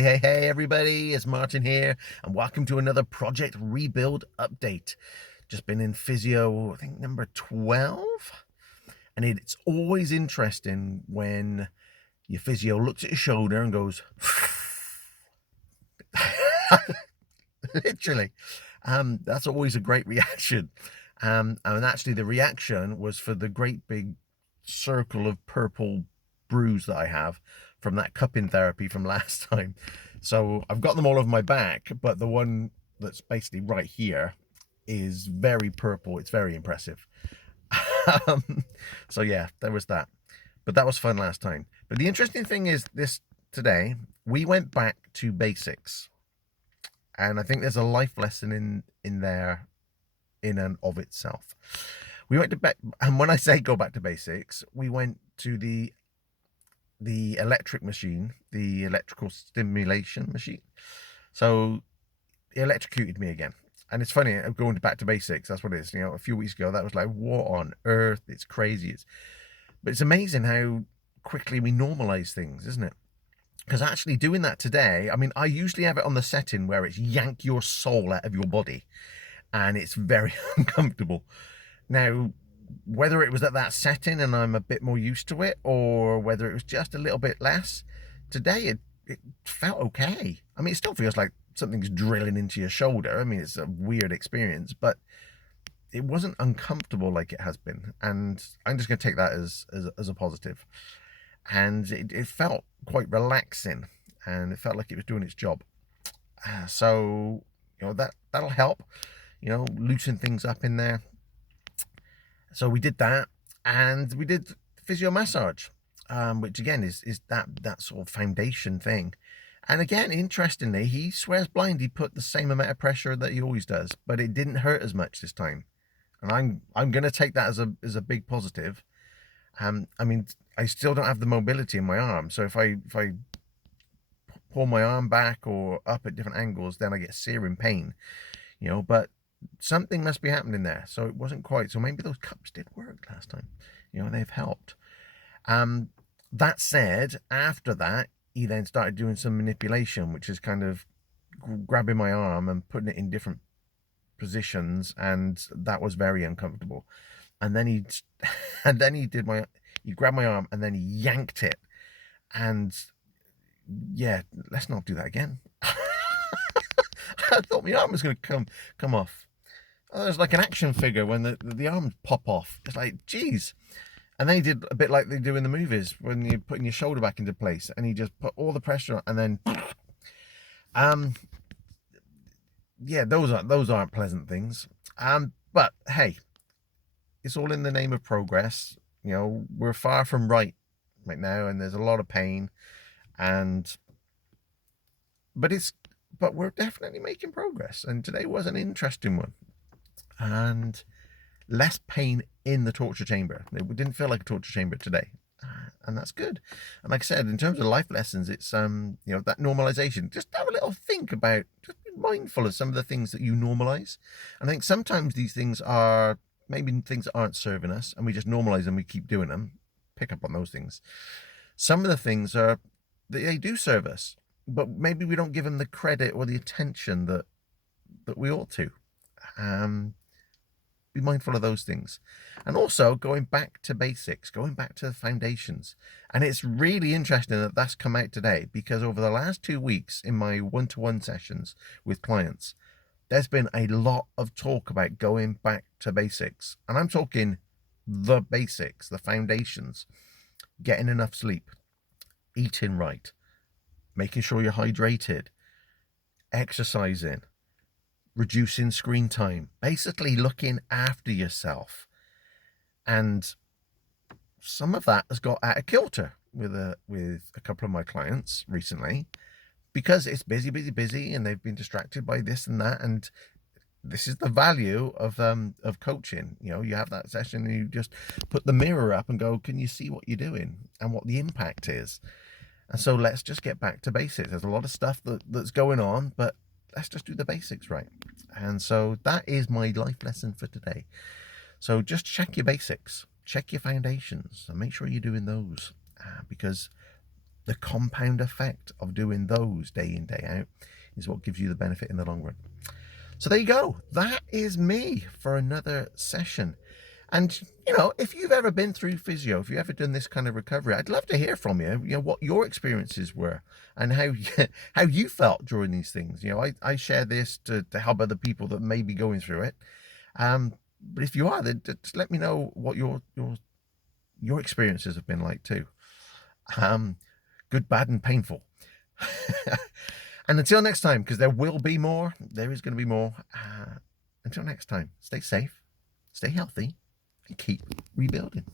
Hey, everybody, it's Martin here, and welcome to another Project Rebuild update. Just been in Physio, I think number 12, and it's always interesting when your physio looks at your shoulder and goes, literally. That's always a great reaction. And actually, the reaction was for the great big circle of purple bruise that I have from that cupping therapy from last time. So I've got them all over my back, but the one that's basically right here is very purple. It's very impressive. um, so yeah, there was that. But that was fun last time. But the interesting thing is this today, we went back to basics. And I think there's a life lesson in there in and of itself. We went to back, and when I say go back to basics, we went to the electric machine, the electrical stimulation machine. So it electrocuted me again. And it's funny, going back to basics, that's what it is. You know, a few weeks ago, that was like, what on earth? It's crazy. But it's amazing how quickly we normalize things, isn't it? Because actually doing that today, I mean, I usually have it on the setting where it's yank your soul out of your body, and it's very uncomfortable. Now, whether it was at that setting and I'm a bit more used to it, or whether it was just a little bit less, today it felt okay. I mean, it still feels like something's drilling into your shoulder. I mean, it's a weird experience, but it wasn't uncomfortable like it has been. And I'm just going to take that as a positive. And it felt quite relaxing, and it felt like it was doing its job. So, you know, that'll help, you know, loosen things up in there. So we did that, and we did physio massage, which again is that sort of foundation thing. And again, interestingly, he swears blind he put the same amount of pressure that he always does, but it didn't hurt as much this time. And I'm going to take that as a big positive. I mean, I still don't have the mobility in my arm, so if I pull my arm back or up at different angles, then I get searing pain, you know. But something must be happening there, so it wasn't quite. So maybe those cups did work last time, you know, and they've helped. That said, after that, he then started doing some manipulation, which is kind of grabbing my arm and putting it in different positions, and that was very uncomfortable. And then he he grabbed my arm and then he yanked it, and yeah, let's not do that again. I thought my arm was going to come off. Oh, it's like an action figure when the arms pop off. It's like, geez. And then he did a bit like they do in the movies when you're putting your shoulder back into place, and he just put all the pressure on, and then yeah, those aren't pleasant things. But hey, it's all in the name of progress. You know, we're far from right now, and there's a lot of pain, and but we're definitely making progress. And today was an interesting one, and less pain in the torture chamber. It didn't feel like a torture chamber today, and that's good. And like I said, in terms of life lessons, it's you know, that normalization. Just have a little think about, just be mindful of some of the things that you normalize. And I think sometimes these things are maybe things that aren't serving us, and we just normalize them. We keep doing them. Pick up on those things. Some of the things are they do serve us, but maybe we don't give them the credit or the attention that we ought to. Be mindful of those things. And also going back to basics, going back to the foundations. And it's really interesting that that's come out today, because over the last 2 weeks in my one-to-one sessions with clients, there's been a lot of talk about going back to basics. And I'm talking the basics, the foundations, getting enough sleep, eating right, making sure you're hydrated, exercising, reducing screen time, basically looking after yourself. And some of that has got out of kilter with a couple of my clients recently, because it's busy, and they've been distracted by this and that. And this is the value of coaching. You know, you have that session and you just put the mirror up and go, can you see what you're doing and what the impact is? And so let's just get back to basics. There's a lot of stuff that's going on, but let's just do the basics right. And so that is my life lesson for today. So just check your basics, check your foundations, and make sure you're doing those, because the compound effect of doing those day in, day out is what gives you the benefit in the long run. So there you go. That is me for another session. And, if you've ever been through physio, if you've ever done this kind of recovery, I'd love to hear from you, what your experiences were and how you felt during these things. I share this to help other people that may be going through it. But if you are, then just let me know what your experiences have been like too. Good, bad, and painful. And until next time, because there will be more, there is going to be more. Until next time, stay safe, stay healthy, and keep rebuilding.